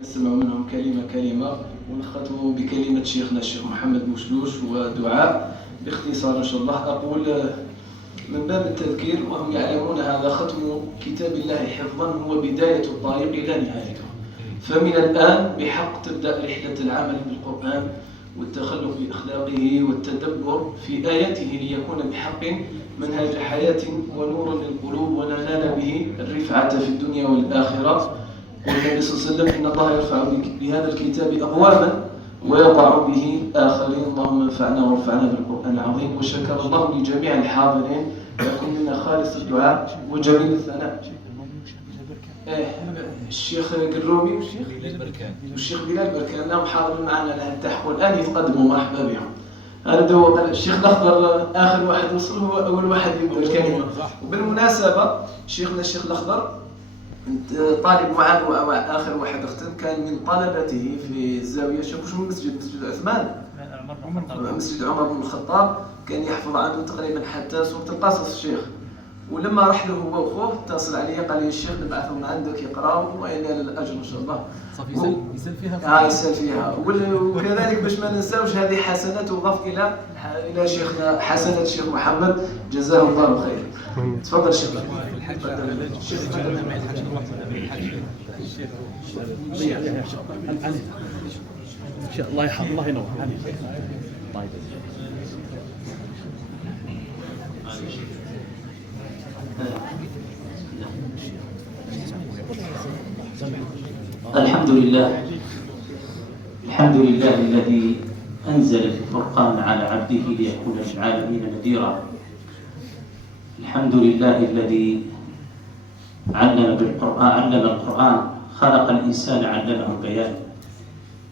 نسمع منهم كلمة كلمة ونختم بكلمة شيخنا الشيخ محمد مشلوش ودعاء باختصار إن شاء الله. أقول من باب التذكير وهم يعلمون هذا ختم كتاب الله حفظا هو بداية الطريق إلى نهايته، فمن الآن بحق تبدأ رحلة العمل بالقرآن والتخلق بأخلاقه والتدبر في آياته ليكون بحق منهج حياة ونورا للقلوب وننال به الرفعة في الدنيا والآخرة. والنبي صلى الله عليه وسلم إن الله يرفع بهذا الكتاب أقواما ويضع به آخرين. اللهم انفعنا وارفعنا بالقرآن العظيم. وشكر الله لجميع الحاضرين، لكم منا خالص الدعاء وجميل الثناء. الشيخ قرومي والشيخ بلال بركان لهم حاضرين معنا الآن تحت والآن يتقدموا. مرحبا بهم. هذا هو الشيخ الأخضر آخر واحد وصل، هو أول واحد يبدأ الكلمة. وبالمناسبة شيخنا الشيخ الأخضر طالب معاد وآخر واحد اختم كان من طلبته في الزاوية. شوفوا شو مسجد عثمان، مسجد عمر بن الخطاب، كان يحفظ عنده تقريبا حتى سورة القصص الشيخ. ولما راح له هو وخوه اتصل علي قال لي الشيخ نبعثهم عندك يقراوا وينال الأجر إن شاء الله. يسال فيها. يسال فيها. وكذلك باش ما ننساوش هذه حسنات تضاف إلى شيخنا، حسنات الشيخ محمد جزاه الله خير. تفضل شيخ. الله ينور. طيب الحمد لله الذي أنزل الفرقان على عبده ليكون للعالمين نذيرا. الحمد لله الذي علم القرآن، خلق الإنسان علمه البيان.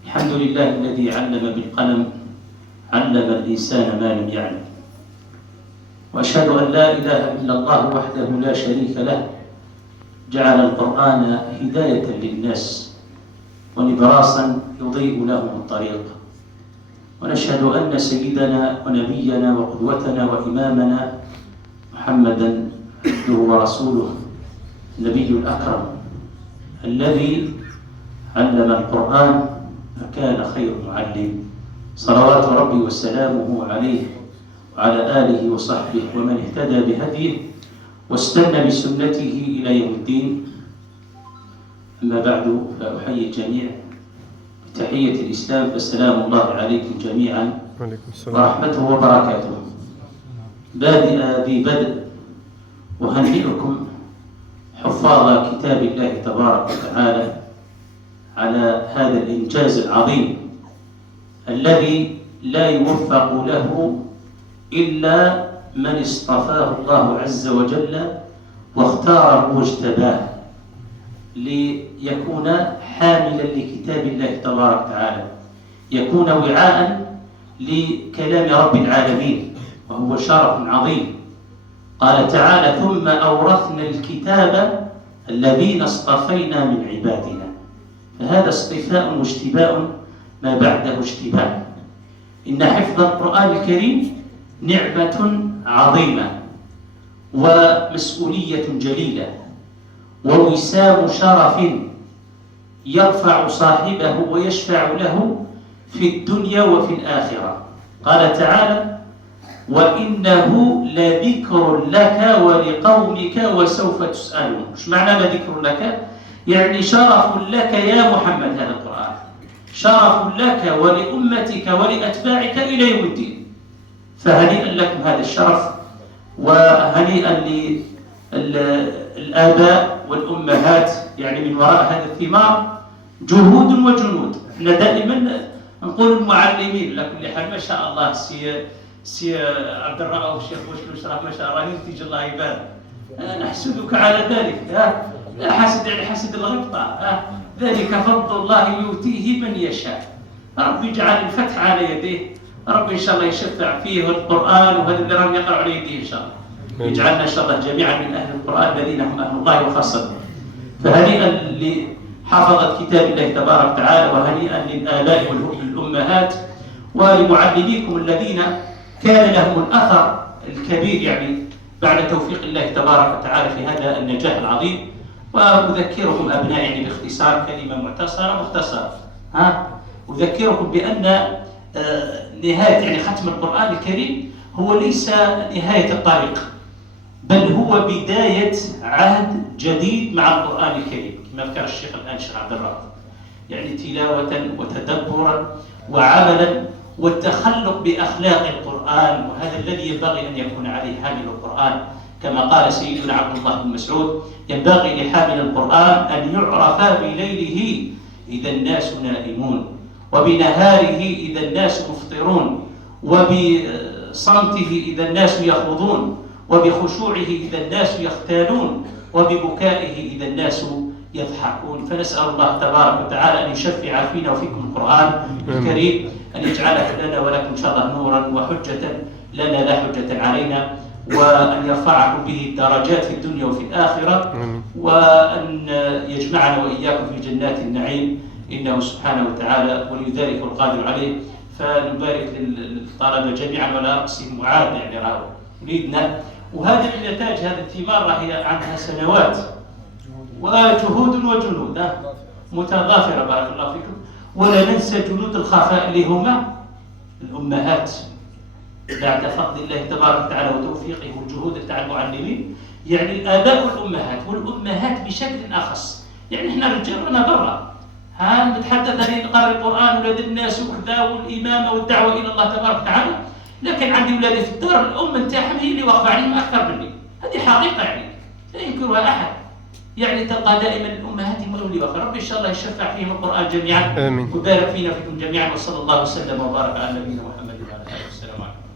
الحمد لله الذي علم بالقلم، علم الإنسان ما لم يعلم. وأشهد أن لا إله إلا الله وحده لا شريك له، جعل القرآن هداية للناس ونبراسا يضيء لهم الطريق. ونشهد أن سيدنا ونبينا وقدوتنا وإمامنا محمدا عبده ورسوله النبي الأكرم الذي علم القرآن فكان خير معلم، صلوات ربي وسلامه عليه وعلى آله وصحبه ومن اهتدى بهديه واستنى بسنته إلى يوم الدين. أما بعد فأحيي الجميع بتحية الإسلام، فالسلام الله عليكم جميعا ورحمته وبركاته. بادئ ذي بدء أهنئكم حفاظ كتاب الله تبارك وتعالى على هذا الإنجاز العظيم الذي لا يوفق له إلا من اصطفاه الله عز وجل واختاره واجتباه ليكون حاملا لكتاب الله تبارك وتعالى، يكون وعاء لكلام رب العالمين، وهو شرف عظيم. قال تعالى: ثم أورثنا الكتاب الذين اصطفينا من عبادنا. فهذا اصطفاء واجتباء ما بعده اجتباء. إن حفظ القرآن الكريم نعمة عظيمة ومسؤولية جليلة ووسام شرف يرفع صاحبه ويشفع له في الدنيا وفي الآخرة. قال تعالى: وإنه لذكر لك ولقومك وسوف تسألون. ايش معنى لذكر لك؟ يعني شرف لك يا محمد، هذا القرآن شرف لك ولأمتك ولأتباعك إلى يوم الدين. فهنيئا لكم هذا الشرف، وهنيئا للآباء والأمهات، يعني من وراء هذا الثمار جهود وجنود. احنا دائما نقول المعلمين لكل حال ما شاء الله. سي عبد الرؤوف الشيخ مشلوش راه ما شاء الله ينتج الله يبارك. نحسدك على ذلك. حسد يعني حسد الغبطة. ذلك فضل الله يؤتيه من يشاء. رب يجعل الفتح على يديه، رب إن شاء الله يشفع فيه القرآن، وهذا اللي راهم يقرأ على يديه إن شاء الله. يجعلنا إن شاء الله جميعا من أهل القرآن الذين هم أهل الله وخاصته. فهنيئا لحفظة كتاب الله تبارك وتعالى، وهنيئا للآباء والأمهات ولمعلميكم الذين كان لهم الأثر الكبير، يعني بعد توفيق الله تبارك وتعالى في هذا النجاح العظيم. وأذكركم أبنائي يعني باختصار كلمة مختصرة أذكركم بأن نهاية يعني ختم القرآن الكريم هو ليس نهاية الطريق، بل هو بداية عهد جديد مع القرآن الكريم كما ذكر الشيخ الآن الشيخ عبد الرؤوف، يعني تلاوة وتدبرا وعملا والتخلق بأخلاق القرآن، وهذا الذي ينبغي أن يكون عليه حامل القرآن، كما قال سيدنا عبد الله بن مسعود: ينبغي لحامل القرآن أن يعرف بليله إذا الناس نائمون، وبنهاره إذا الناس مفطرون، وبصمته إذا الناس يخوضون، وبخشوعه إذا الناس يختالون، وببكائه إذا الناس يضحكون. فنسأل الله تبارك وتعالى أن يشفع فينا وفيكم القرآن الكريم، أن يجعله لنا ولكم إن شاء الله نورا وحجة لنا لا حجة علينا، وأن يرفعكم به الدرجات في الدنيا وفي الآخرة، وأن يجمعنا وإياكم في جنات النعيم، إنه سبحانه وتعالى ولي ذلك والقادر عليه. فنبارك للطلبة جميعا ولا أقسم وعادنا يعني راهو وليدنا، وهذه النتائج هذه الثمار راهي عنها سنوات وجهود وجنود متضافرة بارك الله فيكم. ولا ننسى جنود الخفاء اللي هما الأمهات بعد فضل الله تبارك وتعالى وتوفيقه والجهود تاع المعلمين، يعني الآباء والأمهات بشكل أخص. يعني احنا رجال رانا برا نتحدث عن نقرأ القرآن ولاد الناس وكذا والإمامة والدعوة إلى الله تبارك وتعالى، لكن عندي ولادي في الدار الأم نتاعهم هي اللي واقفة عليهم أكثر مني، هذه حقيقة يعني لا ينكرها أحد. يعني تلقى دائما الأمهات هم اللي واقفة. ربي إن شاء الله يشفع فيهم القرآن جميعا، آمين، ويبارك فينا فيكم جميعا، وصلى الله وسلم وبارك على نبينا محمد.